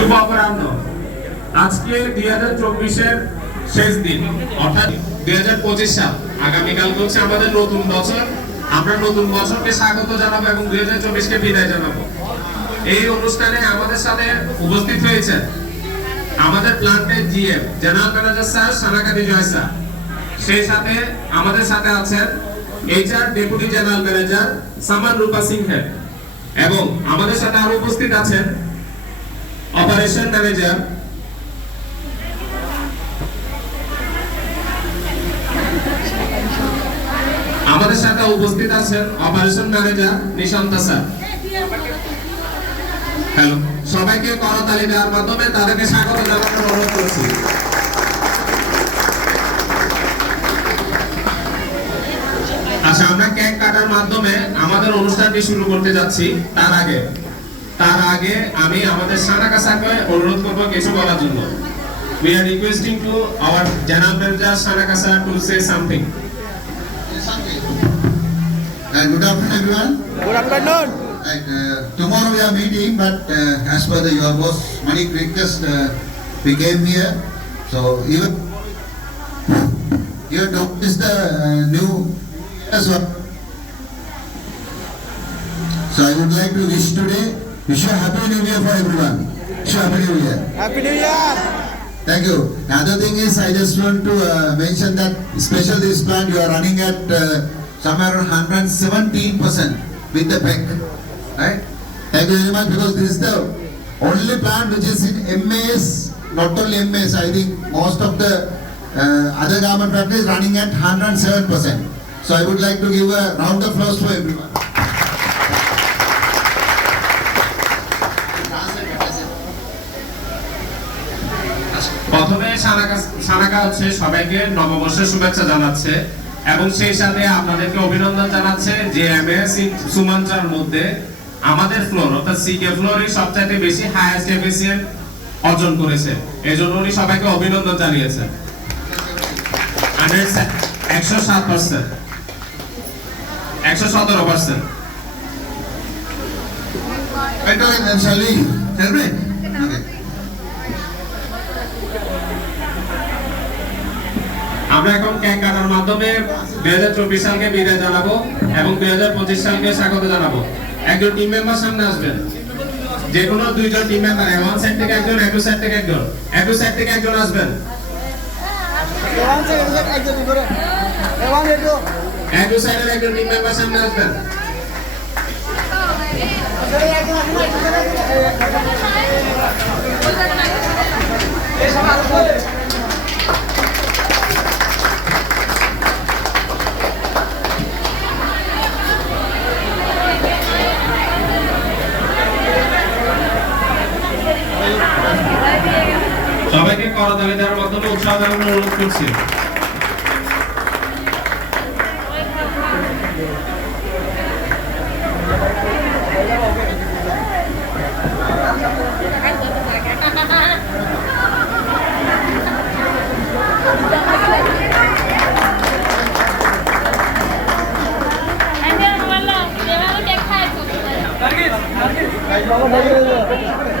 শুভ অপরাহ্ন। আজকে দুই হাজার চব্বিশের শেষ দিন, অর্থাৎ দুই হাজার পঁচিশ সাল। আগামীকাল হচ্ছে আমাদের নতুন বছর। আমরা নতুন বছরকে স্বাগত জানাব এবং দুই হাজার চব্বিশকে বিদায় জানাব। এই অনুষ্ঠানে আমাদের সাথে উপস্থিত হয়েছেন আমাদের প্লান্টের GM general manager sir Sanakadi Joy sir সেই সাথে আমাদের সাথে আছেন এইচআর ডেপুটি জেনারেল ম্যানেজার সামান রূপা সিং হেড এবং আমাদের সাথে আরও উপস্থিত আছেন অপারেশন ম্যানেজার আমাদের সাথে উপস্থিত আছেন operation manager Nishant sir. Hello সবাইকে করতালি দেওয়ার মাধ্যমে তাদেরকে স্বাগত জানানোর অনুরোধ করছি। আচ্ছা আমরা কেক কাটার মাধ্যমে আমাদের অনুষ্ঠানটি শুরু করতে যাচ্ছি। তার আগে আগে আমি আমাদের সানাকা স্যারকে অনুরোধ করব কিছু বলার জন্য we are requesting to our general manager sanaka sir to say something Uh, good afternoon, everyone. Good afternoon. Right, uh, tomorrow we are meeting, but uh, as per the your boss money request, uh, we came here. So even you notice the uh, new as well. So I would like to wish today, year for everyone. Wish you a happy new year. Happy New Year. Thank you. Another thing is, I just want to uh, mention that special this plant you are running at uh, somewhere around 117 percent with the PEC, right? Thank you very much because this is the only plant which is in MAS, not only MAS. I think most of the uh, other government factories running at 107 percent. So I would like to give a round of applause for everyone. সানাকা হচ্ছে সবাইকে নববর্ষের শুভেচ্ছা জানাচ্ছে এবং সেই সাথে আপনাদেরকে অভিনন্দন জানাচ্ছে যে এমএস সুমান্ত্রার মধ্যে আমাদের ফ্লোর অর্থাৎ সিকে ফ্লোরই সবচাইতে বেশি হাইয়েস্ট এফিসিয়েন্ট অর্জন করেছে। এই জন্য উনি সবাইকে অভিনন্দন জানিয়েছেন। একশো সাত পার্সেন্ট একশো সতেরো পার্সেন্ট Right, আমরা এখন কেক কাটার মাধ্যমে দুই হাজার চব্বিশ সালকে বিদায় জানাব এবং দুই হাজার পঁচিশ সালকে স্বাগত জানাব। একজন টিম মেম্বার সামনে আসবেন। যে কোনো দুইজন টিম মেম্বার ওয়ান সাইড থেকে একজন একটু সাইড থেকে একজন। একটু সাইড থেকে একজন আসবেন. একটু সাইডের একজন টিম মেম্বার সামনে আসবেন। সবাইকে করতালি দেওয়ার মাধ্যমে উৎসাহ জানানোর অনুরোধ করছি। Anh em